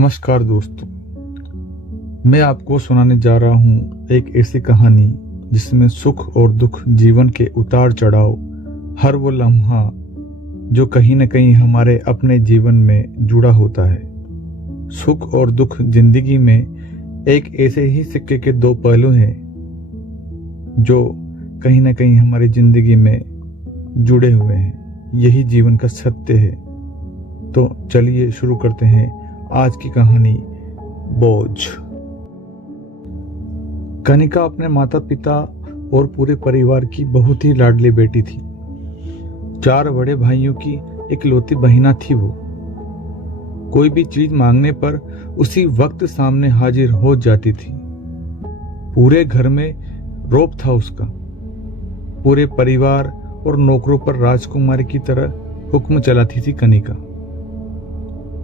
नमस्कार दोस्तों, मैं आपको सुनाने जा रहा हूँ एक ऐसी कहानी जिसमें सुख और दुख, जीवन के उतार चढ़ाव, हर वो लम्हा जो कहीं न कहीं हमारे अपने जीवन में जुड़ा होता है। सुख और दुख जिंदगी में एक ऐसे ही सिक्के के दो पहलू हैं जो कहीं न कहीं हमारी जिंदगी में जुड़े हुए हैं। यही जीवन का सत्य है। तो चलिए शुरू करते हैं आज की कहानी, बोझ। कनिका अपने माता पिता और पूरे परिवार की बहुत ही लाडली बेटी थी। 4 बड़े भाइयों की इकलौती बहिना थी वो। कोई भी चीज मांगने पर उसी वक्त सामने हाजिर हो जाती थी। पूरे घर में रौब था उसका। पूरे परिवार और नौकरों पर राजकुमारी की तरह हुक्म चलाती थी कनिका।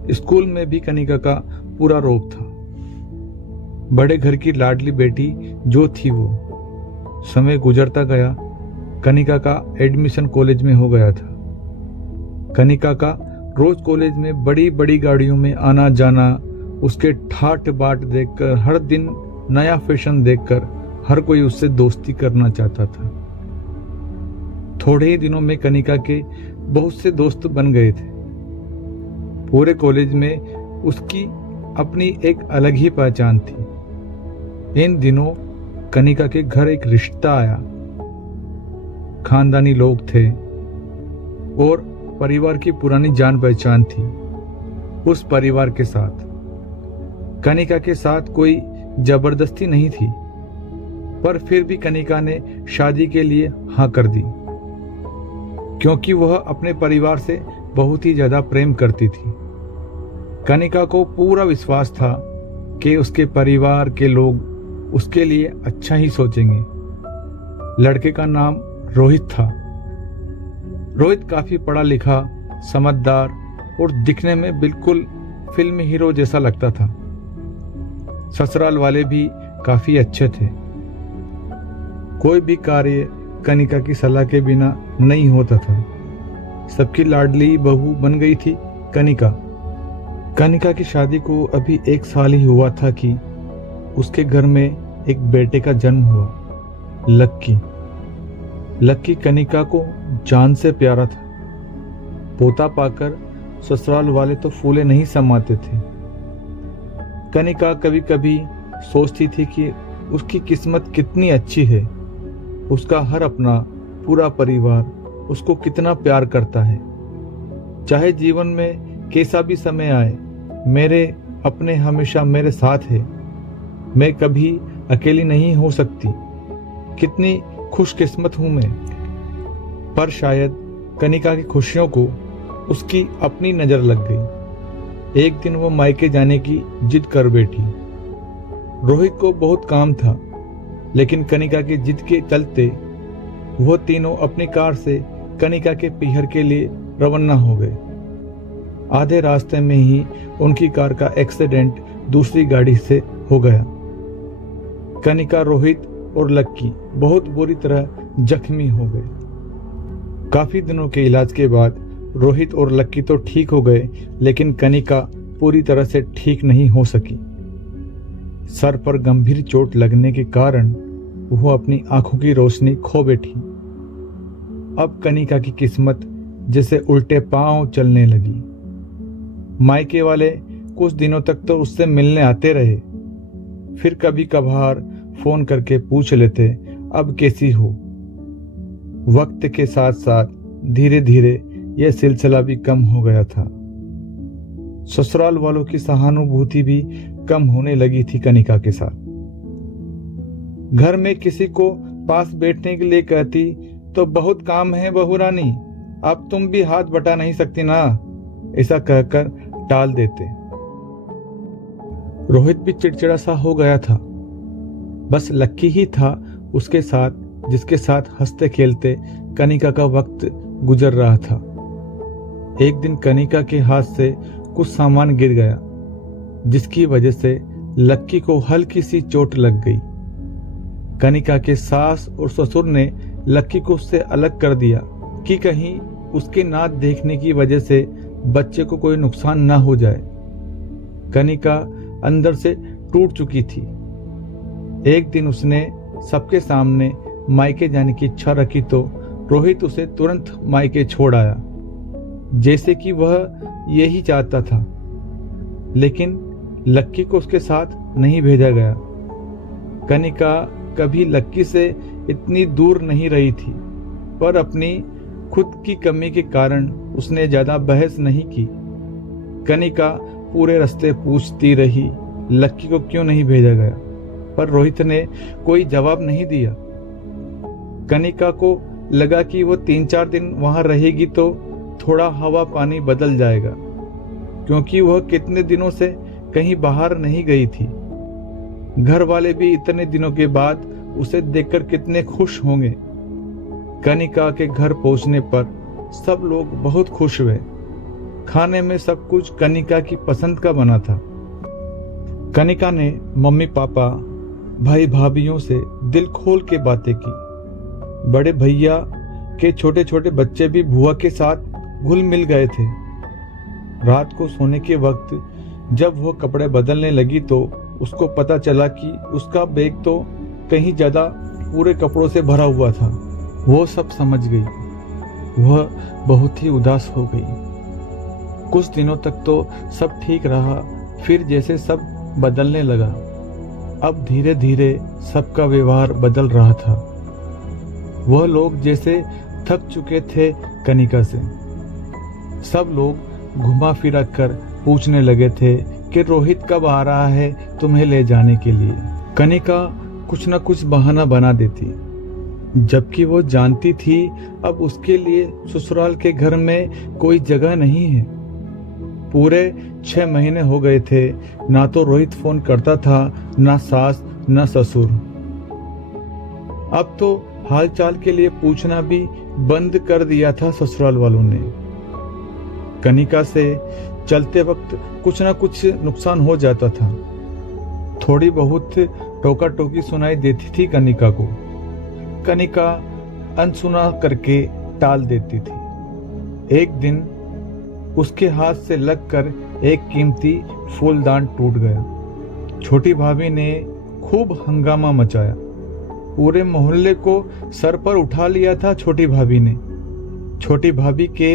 स्कूल में भी कनिका का पूरा रौब था। बड़े घर की लाडली बेटी जो थी वो। समय गुजरता गया, कनिका का एडमिशन कॉलेज में हो गया था। कनिका का रोज कॉलेज में बड़ी बड़ी गाड़ियों में आना जाना, उसके ठाट बाट देखकर, हर दिन नया फैशन देखकर हर कोई उससे दोस्ती करना चाहता था। थोड़े ही दिनों में कनिका के बहुत से दोस्त बन गए थे। पूरे कॉलेज में उसकी अपनी एक अलग ही पहचान थी। इन दिनों कनिका के घर एक रिश्ता आया। खानदानी लोग थे और परिवार की पुरानी जान पहचान थी। उस परिवार के साथ कनिका के साथ कोई जबरदस्ती नहीं थी, पर फिर भी कनिका ने शादी के लिए हाँ कर दी, क्योंकि वह अपने परिवार से बहुत ही ज्यादा प्रेम करती थी। कनिका को पूरा विश्वास था कि उसके परिवार के लोग उसके लिए अच्छा ही सोचेंगे। लड़के का नाम रोहित था। रोहित काफी पढ़ा लिखा, समझदार और दिखने में बिल्कुल फिल्मी हीरो जैसा लगता था। ससुराल वाले भी काफी अच्छे थे। कोई भी कार्य कनिका की सलाह के बिना नहीं होता था। सबकी लाडली बहू बन गई थी कनिका। कनिका की शादी को अभी 1 साल ही हुआ था कि उसके घर में एक बेटे का जन्म हुआ, लक्की। लक्की कनिका को जान से प्यारा था। पोता पाकर ससुराल वाले तो फूले नहीं समाते थे। कनिका कभी कभी सोचती थी कि उसकी किस्मत कितनी अच्छी है। उसका हर अपना पूरा परिवार उसको कितना प्यार करता है। चाहे जीवन में कैसा भी समय आए, मेरे अपने हमेशा मेरे साथ है। मैं कभी अकेली नहीं हो सकती। कितनी खुशकिस्मत हूं मैं। पर शायद कनिका की खुशियों को उसकी अपनी नजर लग गई। एक दिन वो मायके जाने की जिद कर बैठी। रोहित को बहुत काम था, लेकिन कनिका की जिद के चलते वो तीनों अपनी कार से कनिका के पीहर के लिए रवाना हो गए। आधे रास्ते में ही उनकी कार का एक्सीडेंट दूसरी गाड़ी से हो गया। कनिका, रोहित और लक्की बहुत बुरी तरह जख्मी हो गए। काफी दिनों के इलाज के बाद रोहित और लक्की तो ठीक हो गए, लेकिन कनिका पूरी तरह से ठीक नहीं हो सकी। सर पर गंभीर चोट लगने के कारण वो अपनी आंखों की रोशनी खो बैठी। अब कनिका की किस्मत जैसे उल्टे पांव चलने लगी। मायके वाले कुछ दिनों तक तो उससे मिलने आते रहे, फिर कभी कभार फोन करके पूछ लेते अब कैसी हो। वक्त के साथ साथ धीरे धीरे यह सिलसिला भी कम हो गया था। ससुराल वालों की सहानुभूति भी कम होने लगी थी कनिका के साथ। घर में किसी को पास बैठने के लिए कहती तो बहुत काम है बहू रानी, अब तुम भी हाथ बटा नहीं सकती ना, ऐसा कहकर टाल देते। रोहित भी चिड़चिड़ा सा हो गया था। बस लक्की ही था उसके साथ, जिसके साथ हंसते खेलते कनिका का वक्त गुजर रहा था। एक दिन कनिका के हाथ से कुछ सामान गिर गया, जिसकी वजह से लक्की को हल्की सी चोट लग गई। कनिका के सास और ससुर ने लक्की को उससे अलग कर दिया कि कहीं उसके ना देखने की वजह से बच्चे को कोई नुकसान ना हो जाए। कनिका अंदर से टूट चुकी थी। एक दिन उसने सबके सामने मायके जाने की इच्छा रखी तो रोहित उसे तुरंत मायके छोड़ आया, जैसे कि वह यही चाहता था। लेकिन लक्की को उसके साथ नहीं भेजा गया। कनिका कभी लक्की से इतनी दूर नहीं रही थी, पर अपनी खुद की कमी के कारण उसने ज्यादा बहस नहीं की। कनिका पूरे रास्ते पूछती रही लक्की को क्यों नहीं भेजा गया, पर रोहित ने कोई जवाब नहीं दिया। कनिका को लगा कि वो 3-4 दिन वहां रहेगी तो थोड़ा हवा पानी बदल जाएगा, क्योंकि वह कितने दिनों से कहीं बाहर नहीं गई थी। घर वाले भी इतने दिनों के बाद उसे देखकर कितने खुश होंगे। कनिका के घर पहुंचने पर सब लोग बहुत खुश हुए। खाने में सब कुछ कनिका की पसंद का बना था। कनिका ने मम्मी पापा भाई भाभीियों से दिल खोल के बातें की। बड़े भैया के छोटे छोटे बच्चे भी बुआ के साथ घुल मिल गए थे। रात को सोने के वक्त जब वो कपड़े बदलने लगी तो उसको पता चला कि उसका बैग तो कहीं ज्यादा पूरे कपड़ों से भरा हुआ था। वो सब समझ गई। वह बहुत ही उदास हो गई। कुछ दिनों तक तो सब ठीक रहा, फिर जैसे सब बदलने लगा। अब धीरे धीरे सबका व्यवहार बदल रहा था। वह लोग जैसे थक चुके थे कनिका से। सब लोग घुमा फिरा कर पूछने लगे थे कि रोहित कब आ रहा है तुम्हें ले जाने के लिए। कनिका कुछ न कुछ बहाना बना देती, जबकि वो जानती थी अब उसके लिए ससुराल के घर में कोई जगह नहीं है। पूरे 6 महीने हो गए थे, ना तो रोहित फोन करता था, ना सास ना ससुर। अब तो हालचाल के लिए पूछना भी बंद कर दिया था ससुराल वालों ने। कनिका से चलते वक्त कुछ ना कुछ नुकसान हो जाता था। थोड़ी बहुत टोका टोकी सुनाई देती थी कनिका को। कनिका अनसुना करके टाल देती थी। एक दिन उसके हाथ से लगकर एक कीमती फूलदान टूट गया। छोटी भाभी ने खूब हंगामा मचाया। पूरे मोहल्ले को सर पर उठा लिया था छोटी भाभी ने। छोटी भाभी के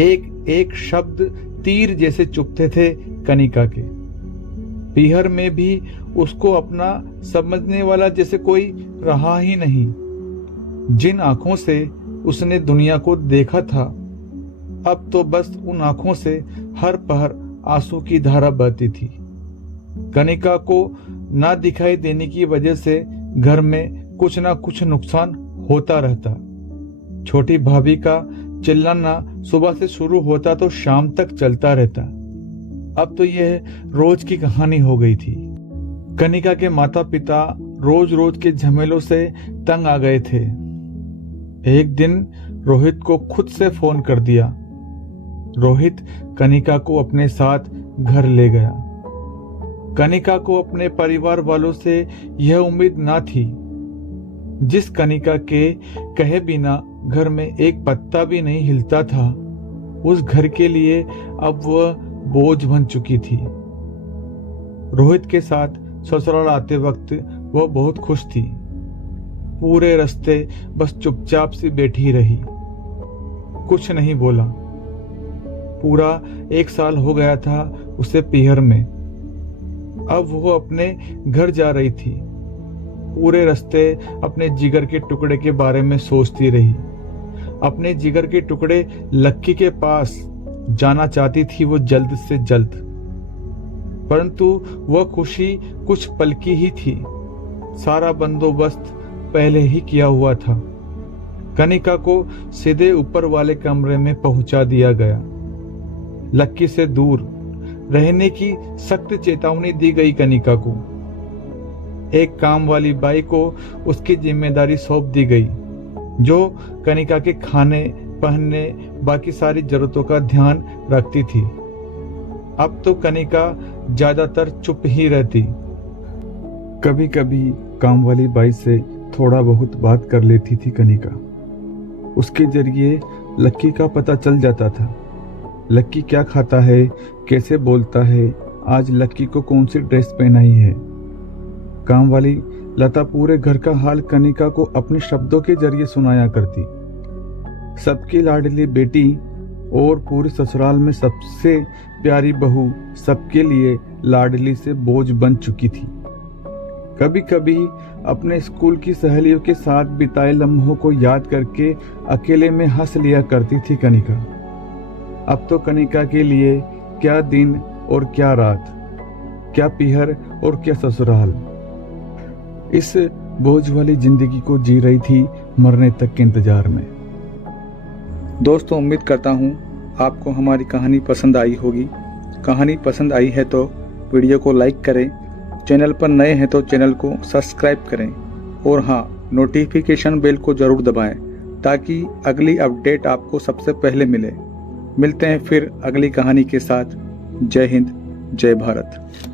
एक एक शब्द तीर जैसे चुभते थे कनिका के। पीहर में भी उसको अपना समझने वाला जैसे कोई रहा ही नहीं। जिन आंखों से उसने दुनिया को देखा था, अब तो बस उन आंखों से हर पहर आंसू की धारा बहती थी। कनिका को ना दिखाई देने की वजह से घर में कुछ ना कुछ नुकसान होता रहता। छोटी भाभी का चिल्लाना सुबह से शुरू होता तो शाम तक चलता रहता। अब तो यह रोज की कहानी हो गई थी। कनिका के माता पिता रोज रोज के झमेलों से तंग आ गए थे। एक दिन रोहित को खुद से फोन कर दिया। रोहित कनिका को अपने साथ घर ले गया। कनिका को अपने परिवार वालों से यह उम्मीद ना थी। जिस कनिका के कहे बिना घर में एक पत्ता भी नहीं हिलता था, उस घर के लिए अब वह बोझ बन चुकी थी। रोहित के साथ ससुराल आते वक्त वह बहुत खुश थी। पूरे रास्ते बस चुपचाप सी बैठी रही, कुछ नहीं बोला। पूरा 1 साल हो गया था उसे पीहर में। अब वो अपने घर जा रही थी। पूरे रास्ते अपने जिगर के टुकड़े के बारे में सोचती रही। अपने जिगर के टुकड़े लक्की के पास जाना चाहती थी वो जल्द से जल्द, परंतु वह खुशी कुछ पल की ही थी। सारा बंदोबस्त पहले ही किया हुआ था। कनिका को सीधे ऊपर वाले कमरे में पहुंचा दिया गया। लक्की से दूर रहने की सख्त चेतावनी दी गई कनिका को। एक काम वाली बाई को उसकी जिम्मेदारी सौंप दी गई, जो कनिका के खाने पहनने बाकी सारी जरूरतों का ध्यान रखती थी। अब तो कनिका ज्यादातर चुप ही रहती। कभी कभी काम वाली बाई से थोड़ा बहुत बात कर लेती थी कनिका। उसके जरिए लक्की का पता चल जाता था। लक्की क्या खाता है, कैसे बोलता है, आज लक्की को कौन सी ड्रेस पहनाई है। काम वाली लता पूरे घर का हाल कनिका को अपने शब्दों के जरिए सुनाया करती। सबकी लाडली बेटी और पूरे ससुराल में सबसे प्यारी बहू सबके लिए लाडली से बोझ बन चुकी थी। कभी कभी अपने स्कूल की सहेलियों के साथ बिताए लम्हों को याद करके अकेले में हंस लिया करती थी कनिका। अब तो कनिका के लिए क्या दिन और क्या रात, क्या पीहर और क्या ससुराल, इस बोझ वाली जिंदगी को जी रही थी मरने तक के इंतजार में। दोस्तों, उम्मीद करता हूँ आपको हमारी कहानी पसंद आई होगी। कहानी पसंद आई है तो वीडियो को लाइक करें, चैनल पर नए हैं तो चैनल को सब्सक्राइब करें और हाँ, नोटिफिकेशन बेल को ज़रूर दबाएं ताकि अगली अपडेट आपको सबसे पहले मिले। मिलते हैं फिर अगली कहानी के साथ। जय हिंद, जय भारत।